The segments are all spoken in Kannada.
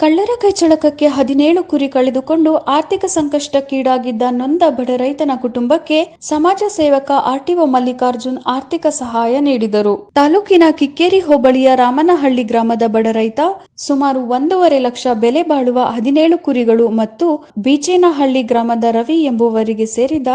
ಕಳ್ಳರ ಕೈಚಳಕಕ್ಕೆ ಹದಿನೇಳು ಕುರಿ ಕಳೆದುಕೊಂಡು ಆರ್ಥಿಕ ಸಂಕಷ್ಟಕ್ಕೀಡಾಗಿದ್ದ ನೊಂದ ಬಡ ರೈತನ ಕುಟುಂಬಕ್ಕೆ ಸಮಾಜ ಸೇವಕ ಆರ್ಟಿಒ ಮಲ್ಲಿಕಾರ್ಜುನ್ ಆರ್ಥಿಕ ಸಹಾಯ ನೀಡಿದರು. ತಾಲೂಕಿನ ಕಿಕ್ಕೇರಿ ಹೋಬಳಿಯ ರಾಮನಹಳ್ಳಿ ಗ್ರಾಮದ ಬಡ ರೈತ ಸುಮಾರು ಒಂದೂವರೆ ಲಕ್ಷ ಬೆಲೆ ಬಾಳುವ ಹದಿನೇಳು ಕುರಿಗಳು ಮತ್ತು ಬೀಚೇನಹಳ್ಳಿ ಗ್ರಾಮದ ರವಿ ಎಂಬುವರಿಗೆ ಸೇರಿದ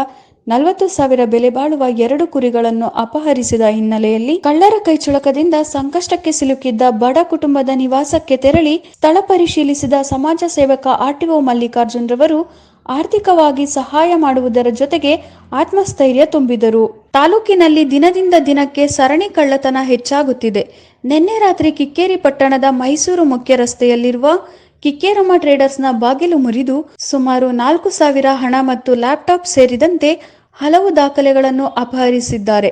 ನಲವತ್ತು ಸಾವಿರ ಬೆಲೆ ಬಾಳುವ ಎರಡು ಕುರಿಗಳನ್ನು ಅಪಹರಿಸಿದ ಹಿನ್ನೆಲೆಯಲ್ಲಿ ಕಳ್ಳರ ಕೈಚುಳಕದಿಂದ ಸಂಕಷ್ಟಕ್ಕೆ ಸಿಲುಕಿದ್ದ ಬಡ ಕುಟುಂಬದ ನಿವಾಸಕ್ಕೆ ತೆರಳಿ ಸ್ಥಳ ಪರಿಶೀಲಿಸಿದ ಸಮಾಜ ಸೇವಕ ಆರ್ಟಿಒ ಮಲ್ಲಿಕಾರ್ಜುನ್ ರವರು ಆರ್ಥಿಕವಾಗಿ ಸಹಾಯ ಮಾಡುವುದರ ಜೊತೆಗೆ ಆತ್ಮಸ್ಥೈರ್ಯ ತುಂಬಿದರು. ತಾಲೂಕಿನಲ್ಲಿ ದಿನದಿಂದ ದಿನಕ್ಕೆ ಸರಣಿ ಕಳ್ಳತನ ಹೆಚ್ಚಾಗುತ್ತಿದೆ. ನಿನ್ನೆ ರಾತ್ರಿ ಕಿಕ್ಕೇರಿ ಪಟ್ಟಣದ ಮೈಸೂರು ಮುಖ್ಯ ರಸ್ತೆಯಲ್ಲಿರುವ ಕಿಕ್ಕೇರಮ್ಮ ಟ್ರೇಡರ್ಸ್ನ ಬಾಗಿಲು ಮುರಿದು ಸುಮಾರು ನಾಲ್ಕು ಸಾವಿರ ಹಣ ಮತ್ತು ಲ್ಯಾಪ್ಟಾಪ್ ಸೇರಿದಂತೆ ಹಲವು ದಾಖಲೆಗಳನ್ನು ಅಪಹರಿಸಿದ್ದಾರೆ.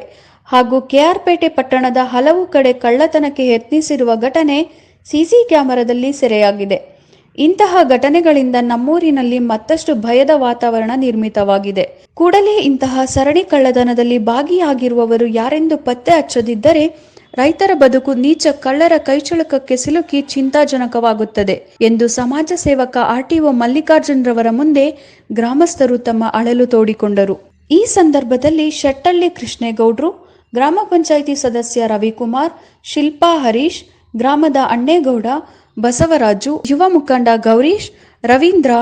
ಹಾಗೂ ಕೆಆರ್ಪೇಟೆ ಪಟ್ಟಣದ ಹಲವು ಕಡೆ ಕಳ್ಳತನಕ್ಕೆ ಯತ್ನಿಸಿರುವ ಘಟನೆ ಸಿಸಿ ಕ್ಯಾಮೆರಾದಲ್ಲಿ ಸೆರೆಯಾಗಿದೆ. ಇಂತಹ ಘಟನೆಗಳಿಂದ ನಮ್ಮೂರಿನಲ್ಲಿ ಮತ್ತಷ್ಟು ಭಯದ ವಾತಾವರಣ ನಿರ್ಮಿತವಾಗಿದೆ. ಕೂಡಲೇ ಇಂತಹ ಸರಣಿ ಕಳ್ಳತನದಲ್ಲಿ ಭಾಗಿಯಾಗಿರುವವರು ಯಾರೆಂದು ಪತ್ತೆ ಹಚ್ಚದಿದ್ದರೆ ರೈತರ ಬದುಕು ನೀಚ ಕಳ್ಳರ ಕೈಚಳಕಕ್ಕೆ ಸಿಲುಕಿ ಚಿಂತಾಜನಕವಾಗುತ್ತದೆ ಎಂದು ಸಮಾಜ ಸೇವಕ ಆರ್ಟಿಒ ಮಲ್ಲಿಕಾರ್ಜುನ್ ರವರ ಮುಂದೆ ಗ್ರಾಮಸ್ಥರು ತಮ್ಮ ಅಳಲು ತೋಡಿಕೊಂಡರು. ಈ ಸಂದರ್ಭದಲ್ಲಿ ಶೆಟ್ಟಳ್ಳಿ ಕೃಷ್ಣೇಗೌಡ್ರು, ಗ್ರಾಮ ಪಂಚಾಯಿತಿ ಸದಸ್ಯ ರವಿಕುಮಾರ್, ಶಿಲ್ಪಾ ಹರೀಶ್, ಗ್ರಾಮದ ಅಣ್ಣೇಗೌಡ, ಬಸವರಾಜು, ಯುವ ಮುಖಂಡ Gowrish, Ravindra,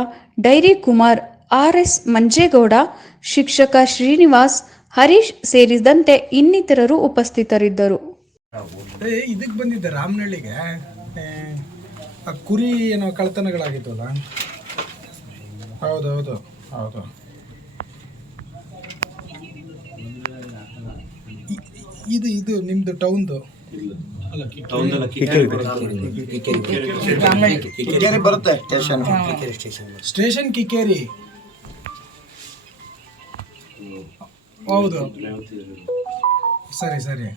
dairy Kumar, R S Manjegowda, ಶಿಕ್ಷಕ ಶ್ರೀನಿವಾಸ್, ಹರೀಶ್ ಸೇರಿದಂತೆ ಇನ್ನಿತರರು ಉಪಸ್ಥಿತರಿದ್ದರು. ಇದಕ್ಕೆ ಬಂದಿದ್ದೆ ರಾಮನಹಳ್ಳಿಗೆ. ಕುರಿ ಏನೋ ಕಳ್ತನಗಳಾಗಿತ್ತಲ್ಲ ಹೌದು ಹೌದು ಹೌದು. ಇದು ಇದು ನಿಮ್ದು ಟೌನ್ದು ಕಿಕ್ಕೇರಿ ಬರುತ್ತೆ. Station station Kikkeri. ಹೌದು. ಸರಿ ಸರಿ.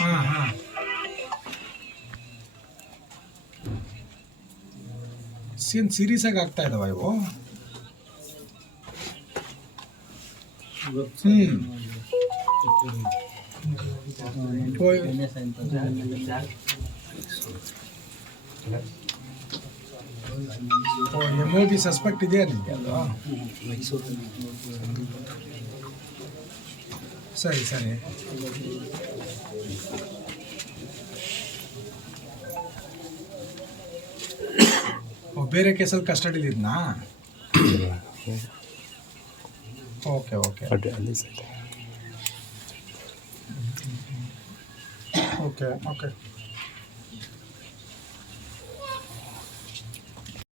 ಹಾ ಹಾ. ಸೀನ್ ಸೀರಿಯಸ್ ಆಗಿ ಆಗ್ತಾ ಇದಾವ ಇವು? ಹ್ಮ್. ಎಂ ಒ ಬಿ ಸಸ್ಪೆಕ್ಟ್ ಇದೆಯಾ ನಿಮಗೆ ಅದು ಸರಿ ಸರಿ ಓ ಬೇರೆ ಕೇಸಲ್ಲಿ ಕಸ್ಟಡಿಲಿ ಇದ್ನಾ? Okay okay okay okay.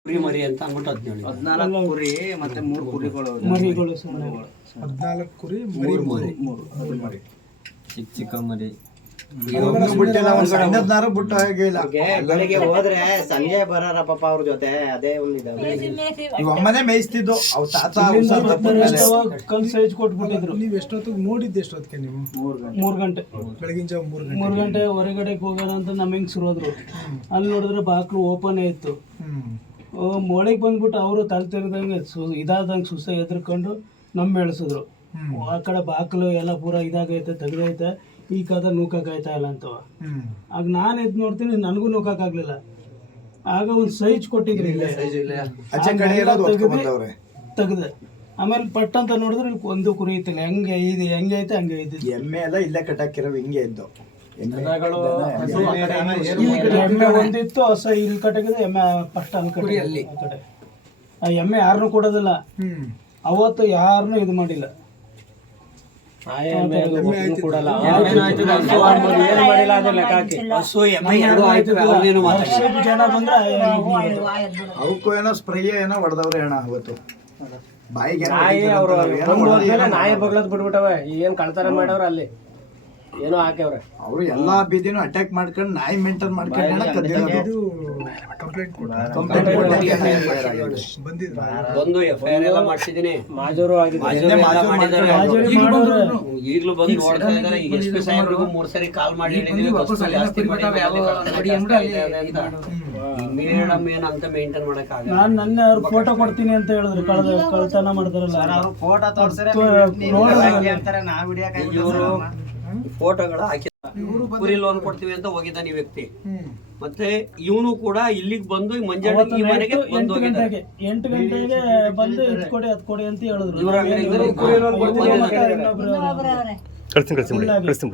ಕುರಿ ಮರಿ ಅಂತ ಅಂದ್ಬಿಟ್ಟು ಹದಿನೇಳು ಹದಿನಾಲ್ಕು ಕುರಿ ಮತ್ತೆ ಮೂರು ಕುರಿಗಳು ಹದಿನಾಲ್ಕು ಕುರಿ ಮರಿ. ಮೂರು. ಮೂರು ಮರಿ. ಚಿಕ್ಕ ಚಿಕ್ಕ ಮರಿ. ಬಿಟ್ಟಿಲ್ಲ ಒಂದ್ ಸಣ್ಣದ್ನಾರು ಬಿಟ್ಟು ಹೋಗಿಲ್ಲ ಬೆಳಿಗ್ಗೆ ಹೋದ್ರೆ ಸಂಜೆ ಬರಾರ ಪಾಪ ಅವ್ರ ಜೊತೆ ಅದೇ ಒಂದಿದ್ದಾವೆ ಇವ್ ಅಮ್ಮನೇ ಮೇಯಿಸ್ತಿದ್ದು ಅವ್ರ ತಾತ ಕಲ್ ಸೈಜ್ ಕೊಟ್ಬಿಟ್ಟಿದ್ರು? ನೀವ್ ಎಷ್ಟೊತ್ತಿಗೆ ನೋಡಿದ್ದು ಎಷ್ಟೊತ್ತಿಗೆ ನೀವು? ಮೂರ್ ಗಂಟೆ. ಬೆಳಗಿನ ಜಾವ ಮೂರು ಗಂಟೆ. ಮೂರ್ ಗಂಟೆ ಹೊರಗಡೆ ಹೋಗೋಣ ಅಂತ ನಮ್ಮ ಹೆಂಗ್ ಸುರೋದ್ರು ಅಲ್ಲಿ ನೋಡಿದ್ರೆ ಬಾಕ್ಲು ಓಪನ್ ಇತ್ತು. ಓ ಮೊಳಗ್ ಬಂದ್ಬಿಟ್ಟು ಅವರು ತಲೆ ತೆರೆದಂಗೆ ಸು ಇದಾದಂಗೆ ಸುಸ್ತ ಎದ್ರಕೊಂಡು ನಮ್ಮ ಬೆಳೆಸಿದ್ರು. ಆ ಕಡೆ ಬಾಕ್ಲು ಎಲ್ಲ ಪೂರ ಇದಾಗೈತೆ ತೆಗ್ದೈತೆ. ಈ ಕದ ನೂಕಕ್ಕಾಯ್ತಾ ಇಲ್ಲ ಅಂತವ. ಆಗ ನಾನು ಎದ್ದು ನೋಡ್ತೀನಿ ನನಗೂ ನೂಕಾಗ್ಲಿಲ್ಲ ಆಗ ಒಂದು ಸೈಜ್ ಕೊಟ್ಟಿದ್ರಿ ತೆಗ್ದೆ ಆಮೇಲೆ ಪಟ್ ಅಂತ ನೋಡಿದ್ರೆ ಒಂದು ಕುರಿ ಇತ್ತಿಲ್ಲ. ಹೆಂಗೆ ಇದೆ ಹೆಂಗೆ ಐತೆ ಹಂಗೆ ಇದ್ದು ಎಮ್ಮೆ ಎಲ್ಲ ಇಲ್ಲೇ ಕಟ್ಟಾಕಿರೋ ಹಿಂಗೆ ಇದ್ದು. ಎಮ್ಮೆ ಒಂದಿತ್ತು ಹೊಸ ಇಲ್ಲಿ ಕಟ್ಟಾಕಿದ್ರೆ ಎಮ್ಮೆ ಫಸ್ಟ್ ಅಲ್ಲಿ ಕಟ್ಟಿ ಅಲ್ಲಿ ಕಡೆ. ಆ ಎಮ್ಮೆ ಯಾರನ್ನೂ ಕೊಡೋದಿಲ್ಲ. ಹ್ಮ್. ಅವತ್ತು ಯಾರನ್ನೂ ಇದು ಮಾಡಿಲ್ಲ. ಅವಕ್ಕೂ ಏನೋ ಸ್ಪ್ರೇ ಏನೋ ಹೊಡೆದವ್ರೆ ಅಣ್ಣ ಅವತ್ತು. ಬಾಯಿಗೆ ಏನೋ ನಾಯಿ ಬಗ್ಲದ್ ಬಿಟ್ಬಿಟ್ಟವೆ ಏನ್ ಕಳ್ತಾರ ಮಾಡವ್ರ ಅಲ್ಲಿ? ಏನೋ ಹಾಕ್ಯವ್ರೆ. ಅವರು ಎಲ್ಲಾ ಬೀದಿನೂ ಅಟ್ಯಾಕ್ ಮಾಡ್ಕೊಂಡು ನಾಯಿ ಮೇಂಟೈನ್ ಮಾಡ್ಕೊಂಡು ಕದ್ದಿರೋದು ಕಂಪ್ಲೇಂಟ್ ಕಂಪ್ಲೇಂಟ್ ಕೊಟ್ಟಿದ್ದಾರೆ. ಬಂದು ಎಫ್ ಐ ಆರ್ ಎಲ್ಲ ಮಾಡ್ಸಿದೀನಿ ಮಾಜೂರು ಆಗಿದೆ. ಈಗಲೂ ಬಂದು ನೋಡ್ತಾ ಇದ್ದಾರೆ. ಈಗ ಎಸ್ ಪಿ ಸಾಹೇಬ್ರಿಗೂ ಮೂರ್ ಸರಿ ಕಾಲ್ ಮಾಡಿ ಮೇಡಮ್ ಏನಂತ ಮೇಂಟೈನ್ ಮಾಡಕ್ ಆಗಲ್ಲ ನಾನ್ ನನ್ನ ಅವ್ರು ಫೋಟೋ ಕೊಡ್ತೀನಿ ಅಂತ ಹೇಳಿದ್ರು. ಕಳೆದ ಕಳ್ತನ ಮಾಡ್ತಾರಲ್ಲ. ಫೋಟೋ ಇವರು ಫೋಟೋಗಳು ಹಾಕಿ ಕುರಿ ಲೋನ್ ಕೊಡ್ತೀವಿ ಅಂತ ಹೋಗಿದ್ದಾನೆ ಈ ವ್ಯಕ್ತಿ. ಮತ್ತೆ ಇವನು ಕೂಡ ಇಲ್ಲಿಗೆ ಬಂದು ಮಂಜಣ್ಣ ಈ ಮನೆಗೆ ಬಂದು ಗಂಟೆಗೆ ಎಂಟು ಗಂಟೆಗೆ ಬಂದು ಇದು ಕೊಡಿ ಅದು ಕೊಡಿ ಅಂತ ಹೇಳಿದ್ರು. ಇವ್ರ ಇನ್ನೊಬ್ರು ಕಳ್ಸ್ತೀನಿ. ಕಳಿಸ್ತೀನಿ.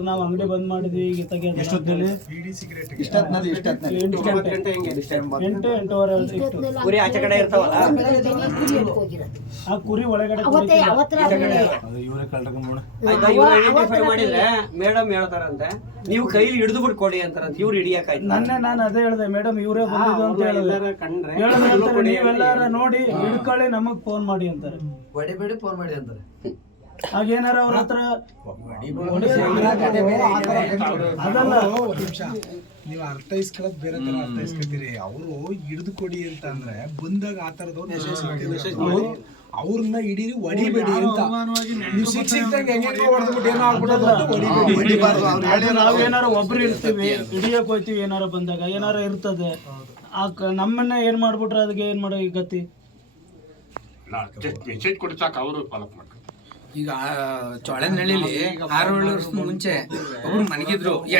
ನಾವು ಅಂಗಡಿ ಬಂದ್ ಮಾಡಿದ್ವಿ ಈಗ ಕುರಿ ಆಚೆ ಕಡೆ ಇರ್ತಾವಲ್ಲ? ಆ ಕುರಿ ಒಳಗಡೆ ಮಾಡಿದ್ರೆ ಮೇಡಮ್ ಹೇಳ್ತಾರಂತೆ ನೀವು ಕೈಲಿ ಹಿಡಿದು ಬಿಟ್ಟು ಕೊಡಿ ಅಂತಾರಂತ. ಇವ್ರು ಹಿಡಿಯಕಾಯ್ತು ನನ್ನ ನಾನು ಅದೇ ಹೇಳಿದೆ ಮೇಡಮ್ ಇವರೇ ಬಂದಿದ್ದು ಅಂತ ಹೇಳಿದೆ. ಹೇಳಿದ್ರೆ ಅಂತಾರೆ, ನೀವೆಲ್ಲಾರ ನೋಡಿ ಹಿಡ್ಕೊಳ್ಳಿ ನಮಗ್ ಫೋನ್ ಮಾಡಿ ಅಂತಾರೆ. ಹೊಡಿಬೇಡಿ ಫೋನ್ ಮಾಡಿ ಅಂತಾರೆ. ಆಗೇನಾರ ಅವ್ರ ಹತ್ರ ಅದಲ್ಲ. ನೀವು ಅರ್ಥೈಸ್ಕೊಳ್ಳೋದು ಬೇರೆ ತರ ಅರ್ಥೈಸ್ಕೊತೀರಿ. ಅವರು ಹಿಡಿದು ಕೊಡಿ ಅಂತ ಅಂದ್ರೆ ಬಂದಾಗ ಆ ತರದವ್ರು ಅವ್ರನ್ನ ಹಿಡೀರಿ ಹೊಡಿಬೇಡಿ ಅಂತ. ನೀವು ಹೆಂಗೆ ಹೊಡೆದ್ಬಿಟ್ಟು ಏನೋ ಆಗ್ಬಿಡೋದು ಹೊಡಿಬೇಡಿ ನಾವೇನಾರ ಒಬ್ರು ಇರ್ತೀವಿ ಹಿಡಿಯಕ್ ಹೋಯ್ತೀವಿ ಏನಾರ ಬಂದಾಗ ಏನಾರ ಇರ್ತದೆ. ಆ ಕ- ನಮ್ಮನ್ನ ಏನ್ ಮಾಡ್ಬಿಟ್ರೆ ಅದಕ್ಕೆ ಏನ್ ಮಾಡೋ ಈ ಗತಿ? ಮೆಸೇಜ್ ಕೊಡ್ತಾಕ ಅವರು ಫಾಲೋ ಮಾಡ್ತಾರೆ ಈಗ ಚೊಳೆನಹಳ್ಳಿಲಿ ಆರು ಏಳು ವರ್ಷ ಮುಂಚೆ ಒಬ್ರು ಮನಗಿದ್ರು